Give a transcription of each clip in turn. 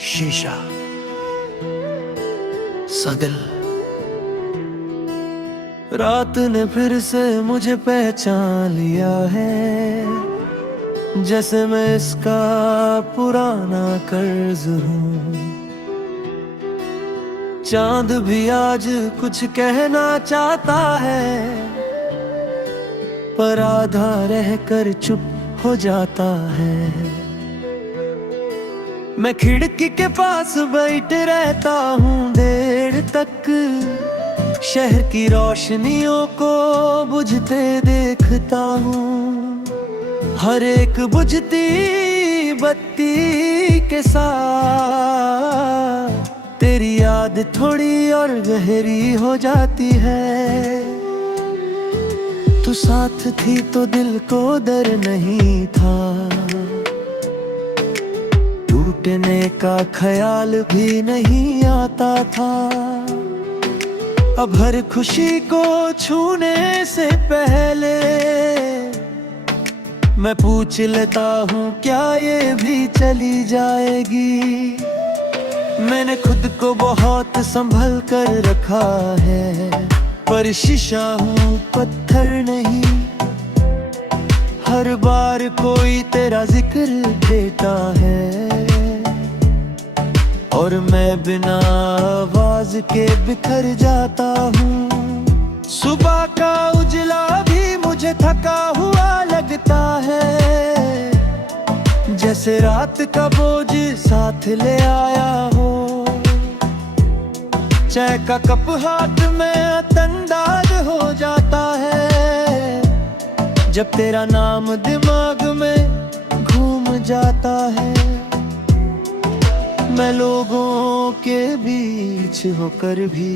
शीशा सा दिल। रात ने फिर से मुझे पहचान लिया है, जैसे मैं इसका पुराना कर्ज हूँ। चांद भी आज कुछ कहना चाहता है, पर आधा रहकर चुप हो जाता है। मैं खिड़की के पास बैठ रहता हूँ देर तक, शहर की रोशनियों को बुझते देखता हूँ। हर एक बुझती बत्ती के साथ तेरी याद थोड़ी और गहरी हो जाती है। तू साथ थी तो दिल को डर नहीं था, टूटने का ख्याल भी नहीं आता था। अब हर खुशी को छूने से पहले मैं पूछ लेता हूँ, क्या ये भी चली जाएगी। मैंने खुद को बहुत संभल कर रखा है, पर शीशा हूँ पत्थर नहीं। हर बार कोई तेरा जिक्र देता है और मैं बिना आवाज के बिखर जाता हूँ। सुबह का उजला भी मुझे थका हुआ लगता है, जैसे रात का बोझ साथ ले आया हो। चाय का कप हाथ में तंदाज हो जाता है, जब तेरा नाम दिमाग में घूम जाता है। मैं लोगों के बीच होकर भी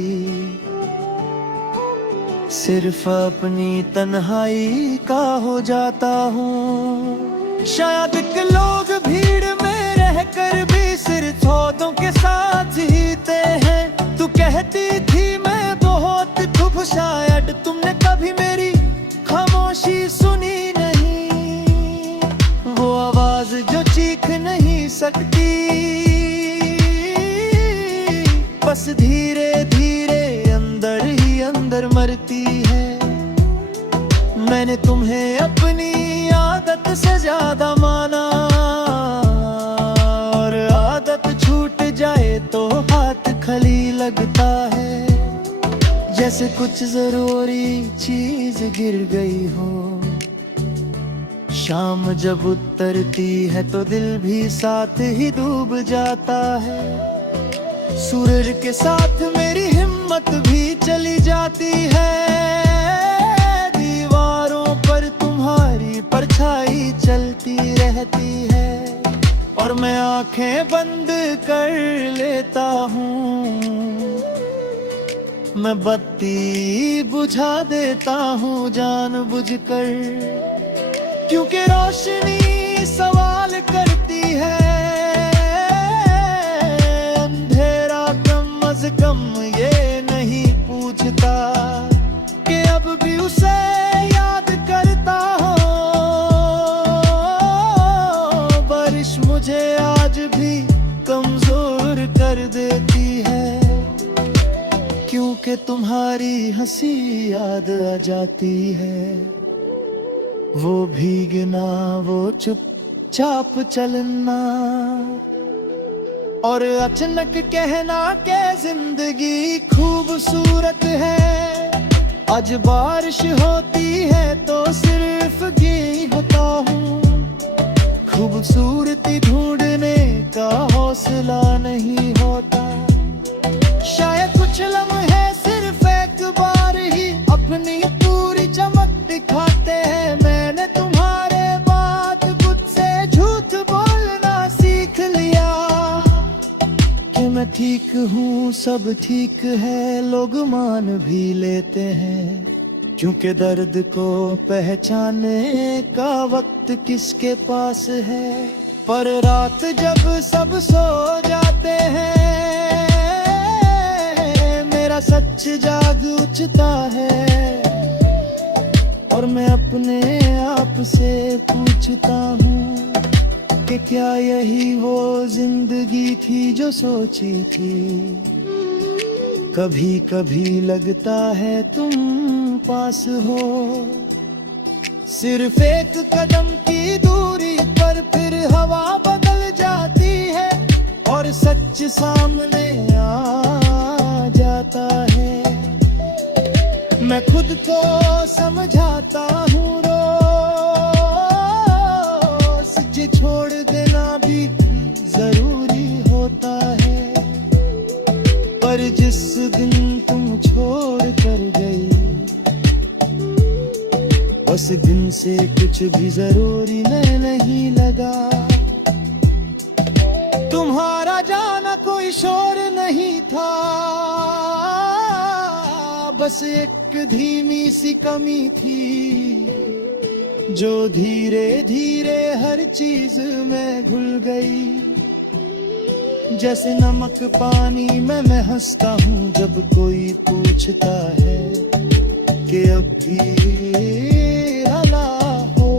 सिर्फ अपनी तन्हाई का हो जाता हूँ। शायद कि लोग भीड़ में रहकर भी सिर्फ थोड़ों के साथ जीते हैं। तू कहती थी मैं बहुत खूब, शायद तुमने कभी मेरी खामोशी सुनी नहीं। वो आवाज जो चीख नहीं सकती, बस धीरे धीरे अंदर ही अंदर मरती है। मैंने तुम्हें अपनी आदत से ज्यादा माना, और आदत छूट जाए तो हाथ खली लगता है, जैसे कुछ जरूरी चीज गिर गई हो। शाम जब उतरती है तो दिल भी साथ ही डूब जाता है। सूरज के साथ मेरी हिम्मत भी चली जाती है, दीवारों पर तुम्हारी परछाई चलती रहती है। और मैं आंखें बंद कर लेता हूँ, मैं बत्ती बुझा देता हूँ जानबूझकर, क्योंकि रोशनी सवाल करती है। कम ये नहीं पूछता कि अब भी उसे याद करता हो। बारिश मुझे आज भी कमजोर कर देती है, क्योंकि तुम्हारी हंसी याद आ जाती है। वो भीगना, वो चुपचाप चलना, और अचानक कहना के जिंदगी खूबसूरत है। आज बारिश होती है तो सिर्फ ये होता हूँ, खूबसूरती ढूंढने का हौसला नहीं होता। शायद कुछ लम्हे सिर्फ एक बार ही अपनी पूरी चमक दिखाते हैं। मैंने तुम्हारे बात मुझसे झूठ बोलना सीख लिया, मैं ठीक हूँ सब ठीक है लोग मान भी लेते हैं, क्योंकि दर्द को पहचानने का वक्त किसके पास है। पर रात जब सब सो जाते हैं, मेरा सच जाग उठता है, और मैं अपने आप आपसे पूछता हूँ कि क्या यही वो जिंदगी थी जो सोची थी। कभी कभी लगता है तुम पास हो, सिर्फ एक कदम की दूरी पर फिर हवा बदल जाती है और सच सामने आ जाता है। मैं खुद को समझाता हूँ रोज, तुझे छोड़ देना भी जरूरी होता है, पर जिस दिन तुम छोड़ कर गई उस दिन से कुछ भी जरूरी नहीं लगा। तुम्हारा जाना कोई शोर नहीं था, बस एक धीमी सी कमी थी जो धीरे धीरे हर चीज में घुल गई। जैसे नमक पानी में मैं हंसता हूँ जब कोई पूछता है कि अब भी हला हो,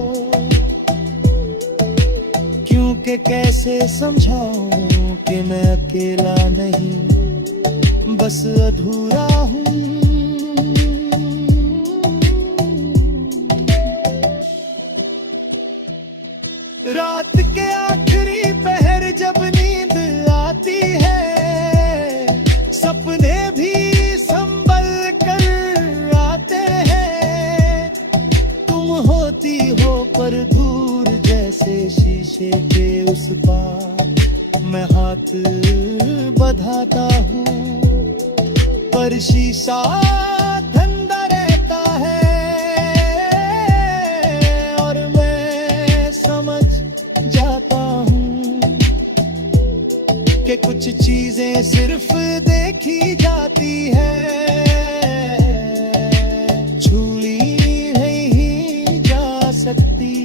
क्योंकि कैसे समझाऊं कि मैं अकेला नहीं बस अधूरा हूँ। रात के आखिरी पहर जब नींद आती है, सपने भी संभल कर आते हैं। तुम होती हो पर दूर जैसे शीशे के उस पार, मैं हाथ बढ़ाता हूँ पर शीशा ठंडा रहता है और मैं समझ जाता हूँ कि कुछ चीजें सिर्फ देखी जाती है, छुई नहीं जा सकती।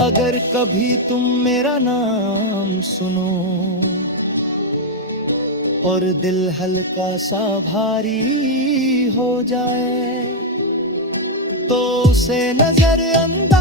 अगर कभी तुम मेरा नाम सुनो और दिल हल्का सा भारी हो जाए तो उसे नजर अंदाज